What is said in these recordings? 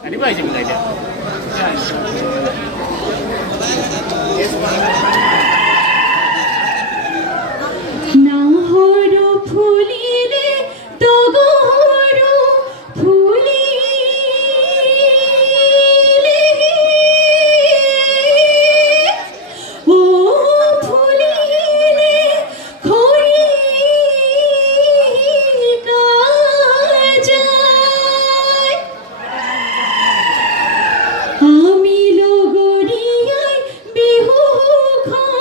Di ba siya mga idea? নাহর ফুলিলে তগর ফুলিলে ও ফুলিলে খড়ি কাজায় আমি লগরিয়ায় বিহু খা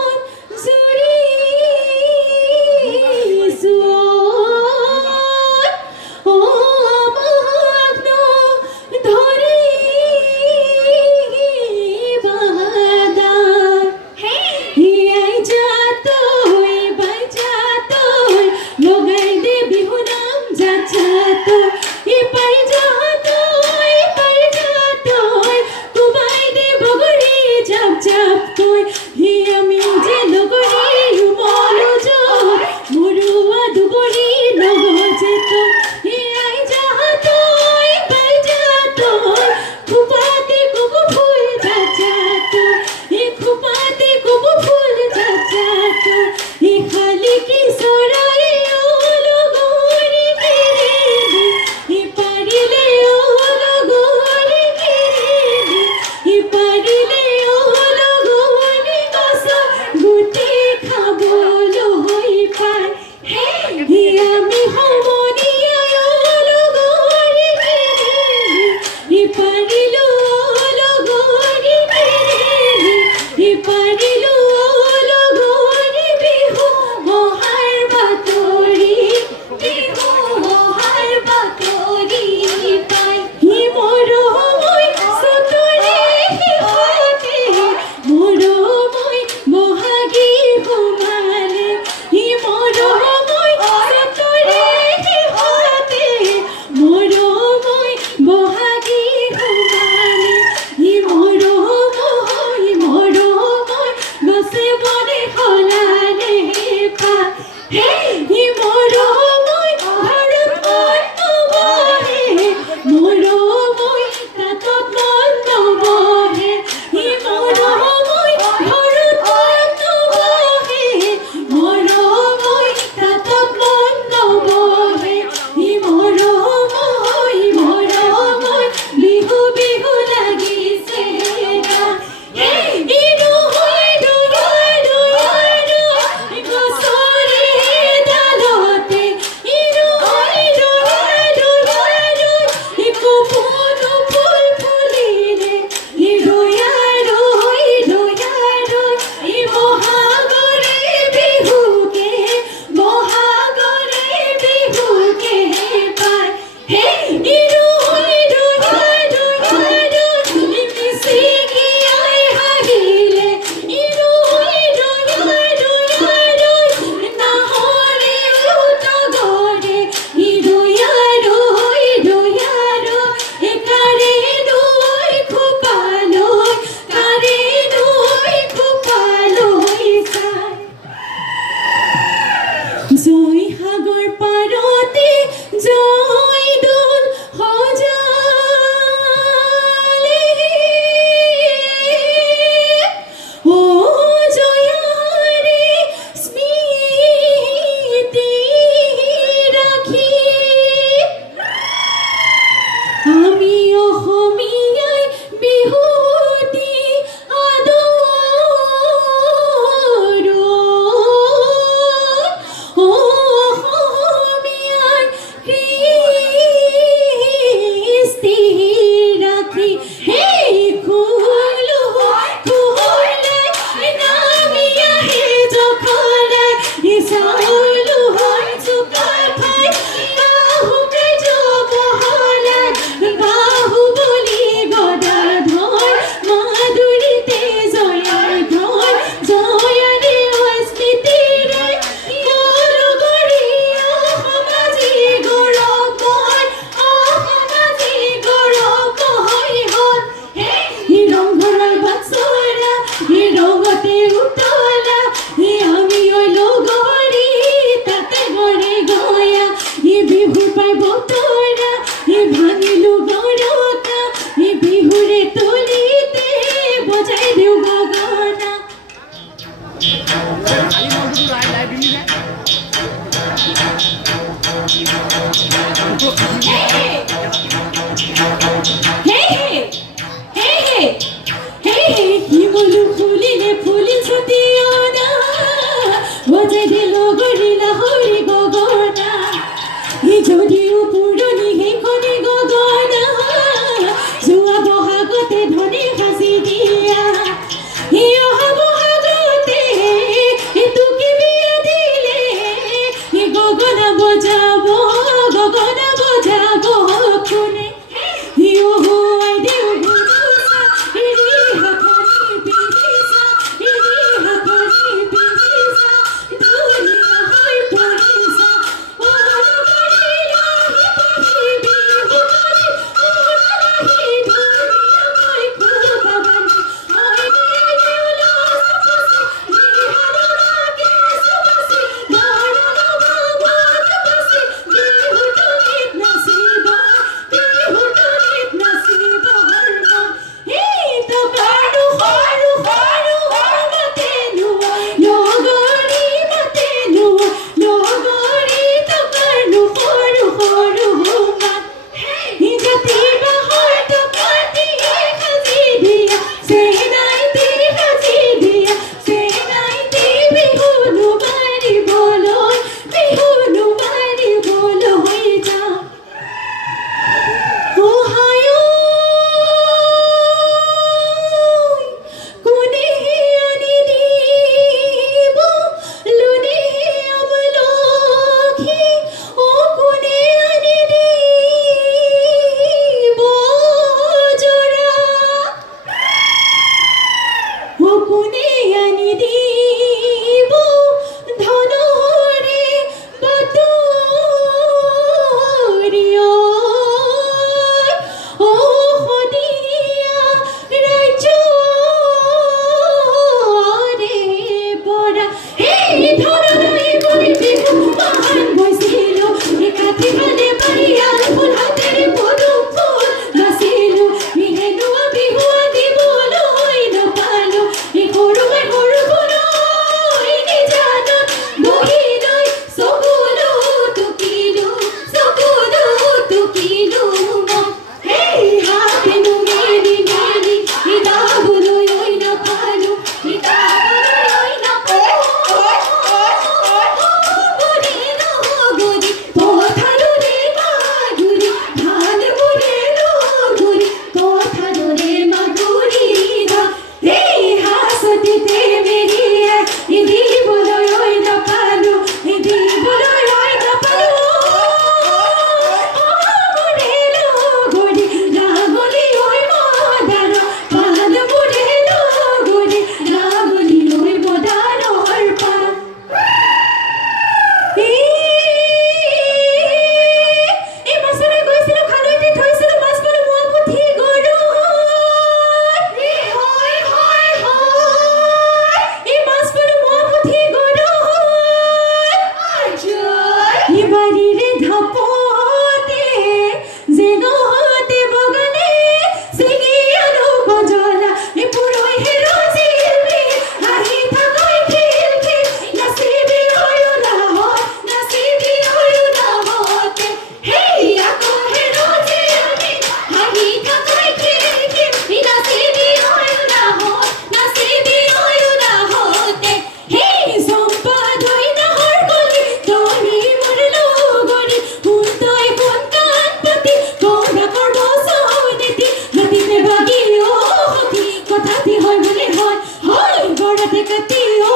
কথা দি হয় বলে হয় হয় বড়াতে কাটি ও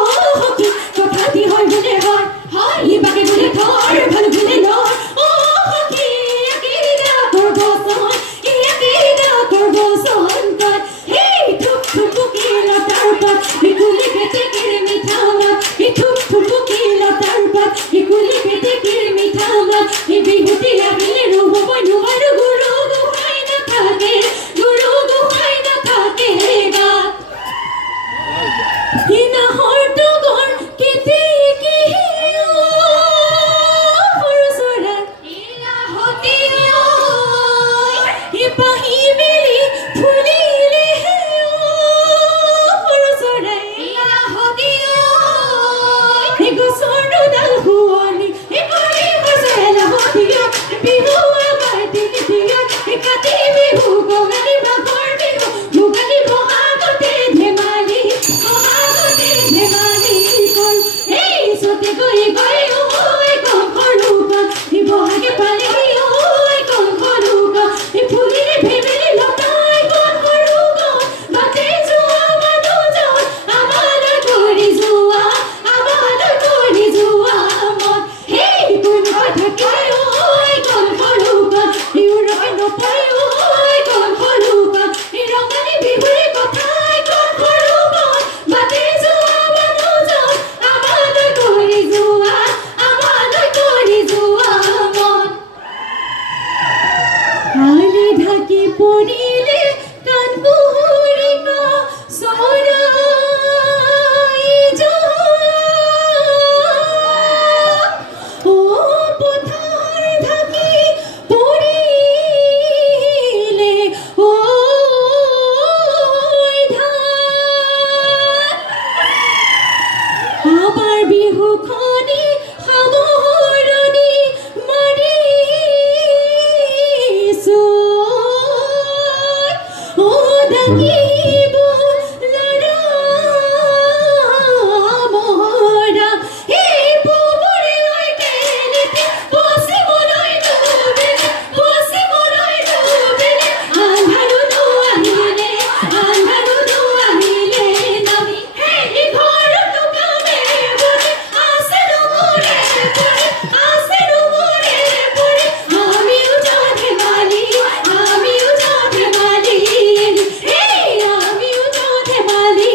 কি কথা দি হয় বলে হয় হয় ইবাকে বলে ধর ভালো বলে লয় ও কি একিরা করব সহন একিরা করব সহন কর হে ঠুক ঠুক কি লতার পর বিকুলি পেটে কিরে মিঠা মত এই ঠুক ঠুক কি লতার পর বিকুলি পেটে কিরে মিঠা মত এই বিহুতি লাগিলে রব বনু আর গুরু গুহাই না থাকে গুরু গুহাই না থাকে গা ইনা হট গর কেতে কি হরসরা ইলা হতে ওই এ পাহি বেলি ফুলিলে হরসরা ইলা হতে ওই এ গোসরু দাল হুয়ানি এ করে হসেলা হদিয়া বিহু আমার দিন দিয়া এ কাতি বিহু গোগালি বাগর বিহু মুগালি বহাগতে ধেমালি বহাগতে ধেমালি কই এই সতে কই কই ওই কোন খলুকা এ বহাগে পালে ওই কোন খলুকা এ ফুলিলে ভেবেলে লতাই কোন খলুকা বাতে জুয়া বাদু জা আমাল করি জুয়া মত হে কোন কথা কই ওই কোন খলুকা ইউরোপে ন পাই ওই কোন খলুকা এ রঙালি বিহুরে কথাই কোন খলুকা বাতে জুয়া বাদু জা আমাল করি জুয়া মত আলি ঢাকি পড়িলে কান কুহুরিকা সরাই যা ও পথার ঢাকি পড়িলে ওই ধান আবার বিহু খনি হামহরণি মারিছো ও ডাকিব লড়া মোহরা হে পুবরে ওই কেলিতে বসে মনই ডুবেলে আন্ধারু দুয়াইলে নামি হে ঘর টুকামে বলে আসে ডুমরে পড়ে আমিও যাতে মালি হে আমিও যাতে মালি